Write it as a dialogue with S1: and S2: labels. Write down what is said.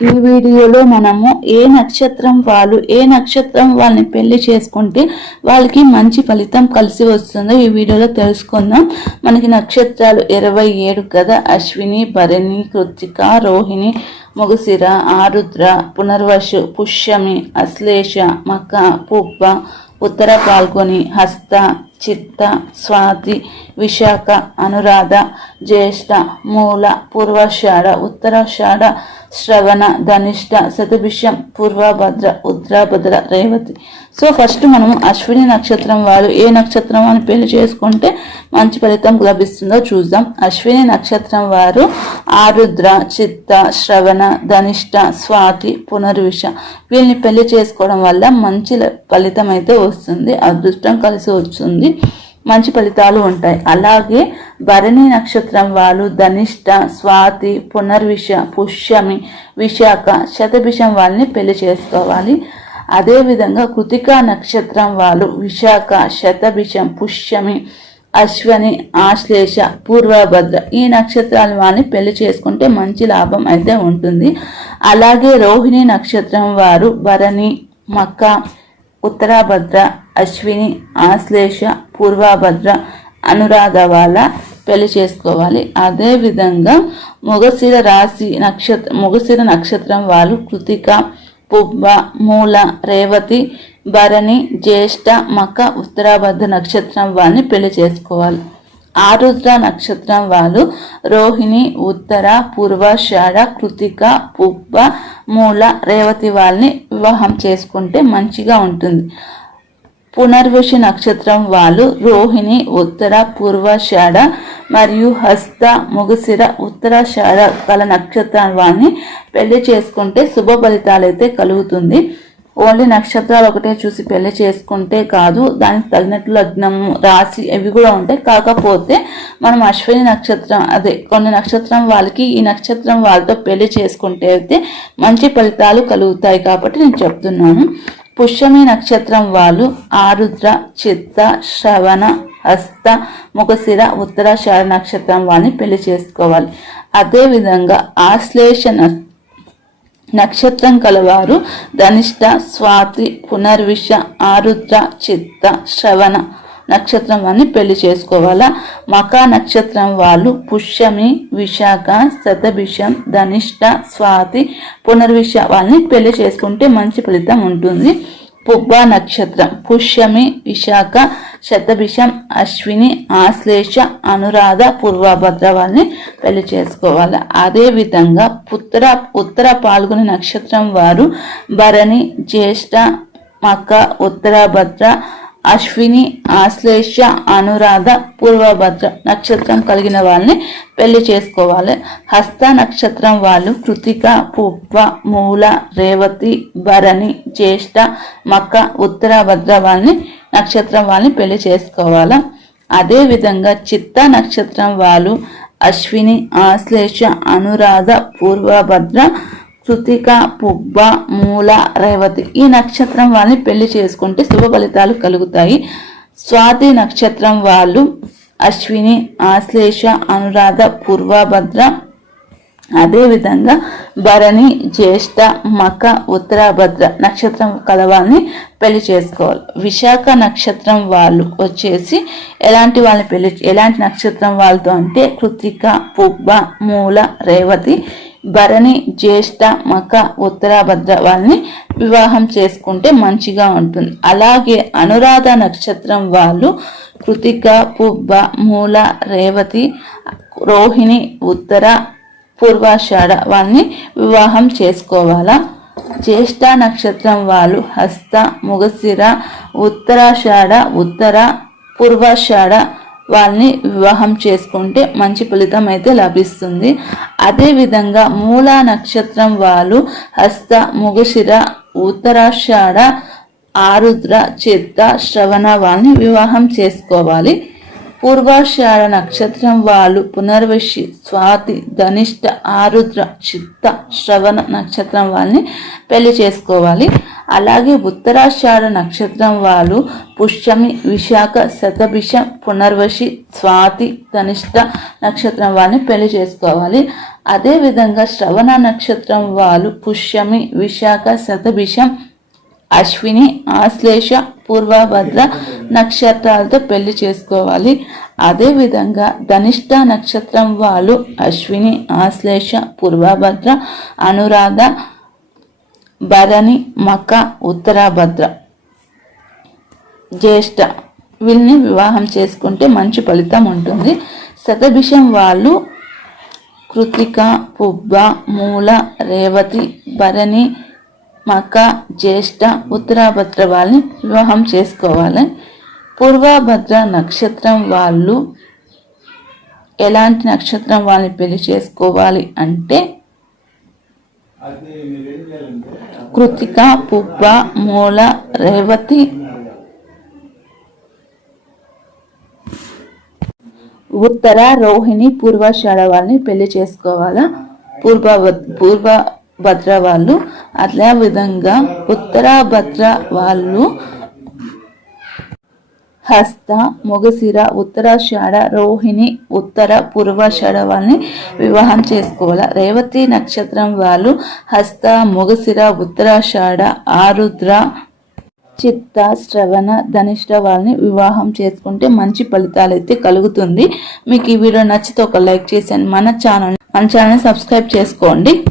S1: ఈ వీడియోలో మనము ఏ నక్షత్రం వాళ్ళు ఏ నక్షత్రం వాళ్ళని పెళ్ళి చేసుకుంటే వాళ్ళకి మంచి ఫలితం కలిసి వస్తుందో ఈ వీడియోలో తెలుసుకుందాం. మనకి నక్షత్రాలు ఇరవై ఏడు కదా అశ్విని భరణి కృత్తిక రోహిణి ముగుసిర ఆరుద్ర పునర్వశు పుష్యమి అశ్లేష మక పుబ్బ ఉత్తర పాల్గొని హస్త చిత్త స్వాతి విశాఖ అనురాధ జ్యేష్ఠ మూల పూర్వాషాఢ ఉత్తరాషాఢ శ్రవణ ధనిష్ట శతభిషం పూర్వభద్ర ఉద్రాభద్ర రేవతి. సో ఫస్ట్ మనం అశ్విని నక్షత్రం వారు ఏ నక్షత్రం అని పెళ్ళి చేసుకుంటే మంచి ఫలితం లభిస్తుందో చూద్దాం. అశ్విని నక్షత్రం వారు ఆరుద్ర చిత్త శ్రవణ ధనిష్ట స్వాతి పునర్విష. వీళ్ళని పెళ్ళి చేసుకోవడం వల్ల మంచి ఫలితం అయితే వస్తుంది అదృష్టం కలిసి వస్తుంది. మంచి ఫలితాలు ఉంటాయి. అలాగే భరణి నక్షత్రం వాళ్ళు ధనిష్ట స్వాతి పునర్విష పుష్యమి విశాఖ శతభిషం వాళ్ళని పెళ్ళి చేసుకోవాలి. అదేవిధంగా కృతికా నక్షత్రం వాళ్ళు విశాఖ శతభిషం పుష్యమి అశ్వని ఆశ్లేష పూర్వభద్ర ఈ నక్షత్రాల వారిని పెళ్ళి చేసుకుంటే మంచి లాభం అయితే ఉంటుంది. అలాగే రోహిణి నక్షత్రం వారు భరణి మక్క ఉత్తరాభద్ర అశ్విని ఆశ్లేష పూర్వభద్ర అనురాధ వాళ్ళ పెళ్ళి చేసుకోవాలి. అదేవిధంగా మొగశిర రాశి నక్షత్ర మొగశిర నక్షత్రం వాళ్ళు కృతిక పుబ్బ మూల రేవతి భరణి జ్యేష్ఠ మక ఉత్తరాభద్ర నక్షత్రం వాళ్ళని పెళ్ళి చేసుకోవాలి. ఆరుద్ర నక్షత్రం వాళ్ళు రోహిణి ఉత్తర పూర్వాషాఢ కృతిక పుబ్బ మూల రేవతి వాళ్ళని వివాహం చేసుకుంటే మంచిగా ఉంటుంది. పునర్వశి నక్షత్రం వాళ్ళు రోహిణి ఉత్తర పూర్వాషాఢ మరియు హస్త ముగసిర ఉత్తరాషాఢ గల నక్షత్రం వాళ్ళని పెళ్ళి చేసుకుంటే శుభ ఫలితాలు అయితే కలుగుతుంది. ఓన్లీ నక్షత్రాలు ఒకటే చూసి పెళ్ళి చేసుకుంటే కాదు దానికి తగినట్లు లగ్నం రాశి ఇవి కూడా ఉంటాయి. కాకపోతే మనం అశ్విని నక్షత్రం అదే కొన్ని నక్షత్రం వాళ్ళకి ఈ నక్షత్రం వాళ్ళతో పెళ్ళి చేసుకుంటే అయితే మంచి ఫలితాలు కలుగుతాయి కాబట్టి నేను చెప్తున్నాను. పుష్యమి నక్షత్రం వాళ్ళు ఆరుద్ర చిత్త శ్రవణ హస్త ముఖశిర ఉత్తరాషాఢ నక్షత్రం వాళ్ళని పెళ్ళి చేసుకోవాలి. అదేవిధంగా ఆశ్లేష న- నక్షత్రం కలవారు ధనిష్ట స్వాతి పునర్విష ఆరుద్ర చిత్త శ్రవణ నక్షత్రం వారిని పెళ్ళి చేసుకోవాలా? మకా నక్షత్రం వాళ్ళు పుష్యమి విశాఖ శతభిషం ధనిష్ట స్వాతి పునర్విష వాళ్ళని పెళ్ళి చేసుకుంటే మంచి ఫలితం ఉంటుంది. పుబ్బ నక్షత్రం పుష్యమి విశాఖ శతభిషం అశ్విని ఆశ్లేష అనురాధ పూర్వభద్ర వాళ్ళని పెళ్ళి చేసుకోవాలి? అదే విధంగా ఉత్తర ఉత్తర పాల్గొని నక్షత్రం వారు భరణి జ్యేష్ఠ మక ఉత్తరాభద్ర అశ్విని ఆశ్లేష అనురాధ పూర్వభద్ర నక్షత్రం కలిగిన వాళ్ళని పెళ్ళి చేసుకోవాలి. హస్త నక్షత్రం వాళ్ళు కృతిక పువ్వ మూల రేవతి భరణి జ్యేష్ఠ మక్క ఉత్తరాభద్ర వాళ్ళని నక్షత్రం వాళ్ళని పెళ్ళి చేసుకోవాలా? అదేవిధంగా చిత్త నక్షత్రం వాళ్ళు అశ్విని ఆశ్లేష అనురాధ పూర్వభద్ర కృతిక పుబ్బ మూల రేవతి ఈ నక్షత్రం వాళ్ళని పెళ్ళి చేసుకుంటే శుభ ఫలితాలు కలుగుతాయి. స్వాతి నక్షత్రం వాళ్ళు అశ్విని ఆశ్లేష అనురాధ పూర్వభద్ర అదేవిధంగా భరణి జ్యేష్ఠ మక ఉత్తరాభద్ర నక్షత్రం కలవాళ్ళని పెళ్ళి చేసుకోవాలి. విశాఖ నక్షత్రం వాళ్ళు వచ్చేసి ఎలాంటి వాళ్ళని పెళ్ళి ఎలాంటి నక్షత్రం వాళ్ళతో అంటే కృతిక పుబ్బ మూల రేవతి భరణి జ్యేష్ఠ మక ఉత్తరాభద్ర వాళ్ళని వివాహం చేసుకుంటే మంచిగా ఉంటుంది. అలాగే అనురాధ నక్షత్రం వాళ్ళు కృతిక పుబ్బ మూల రేవతి రోహిణి ఉత్తర పూర్వాషాఢ వాళ్ళని వివాహం చేసుకోవాలా? జ్యేష్ఠ నక్షత్రం వాళ్ళు హస్త ముగసిర ఉత్తరాషాఢ ఉత్తర పూర్వాషాఢ వాళ్ళని వివాహం చేసుకుంటే మంచి ఫలితం అయితే లభిస్తుంది. అదేవిధంగా మూల నక్షత్రం వాళ్ళు హస్త ముగశిర ఉత్తరాషాఢ ఆరుద్ర చిత్త శ్రవణ వాళ్ళని వివాహం చేసుకోవాలి. పూర్వాషాఢ నక్షత్రం వాళ్ళు పునర్వశి స్వాతి ధనిష్ట ఆరుద్ర చిత్త శ్రవణ నక్షత్రం వాళ్ళని పెళ్ళి చేసుకోవాలి. అలాగే ఉత్తరాషాఢ నక్షత్రం వాళ్ళు పుష్యమి విశాఖ శతభిష పునర్వశి స్వాతి ధనిష్ట నక్షత్రం వాళ్ళని పెళ్ళి చేసుకోవాలి. అదేవిధంగా శ్రవణ నక్షత్రం వాళ్ళు పుష్యమి విశాఖ శతభిషం అశ్విని ఆశ్లేష పూర్వభద్ర నక్షత్రాలతో పెళ్ళి చేసుకోవాలి. అదేవిధంగా ధనిష్ట నక్షత్రం వాళ్ళు అశ్విని ఆశ్లేష పూర్వభద్ర అనురాధ భరణి మక ఉత్తరాభద్ర. జ్యేష్ఠ వీళ్ళని వివాహం చేసుకుంటే మంచి ఫలితం ఉంటుంది. శతభిషం వాళ్ళు కృతిక పుబ్బ మూల రేవతి భరణి మక జ్యేష్ఠ ఉత్తరాభద్ర వాళ్ళని వివాహం చేసుకోవాలి. పూర్వభద్ర నక్షత్రం వాళ్ళు ఎలాంటి నక్షత్రం వాళ్ళని పెళ్ళి చేసుకోవాలి అంటే కృతిక పుబ్బ మూల రేవతి ఉత్తర రోహిణి పూర్వాషాఢ వాళ్ళని పెళ్ళి చేసుకోవాలా? పూర్వ పూర్వ భద్ర వాళ్ళు. అదే విధంగా ఉత్తర భద్ర వాళ్ళు. హస్త మొగసిర ఉత్తరాషాఢ రోహిణి ఉత్తర పూర్వాషాఢ వాళ్ళని వివాహం చేసుకోవాలి? రేవతి నక్షత్రం వాళ్ళు హస్త మొగసిర ఉత్తరాషాఢ ఆరుద్ర చిత్త శ్రవణ ధనిష్ట వాళ్ళని వివాహం చేసుకుంటే మంచి ఫలితాలు అయితే కలుగుతుంది. మీకు ఈ వీడియో నచ్చితే ఒక లైక్ చేసాను మన ఛానల్ మన ఛానల్ సబ్స్క్రైబ్ చేసుకోండి.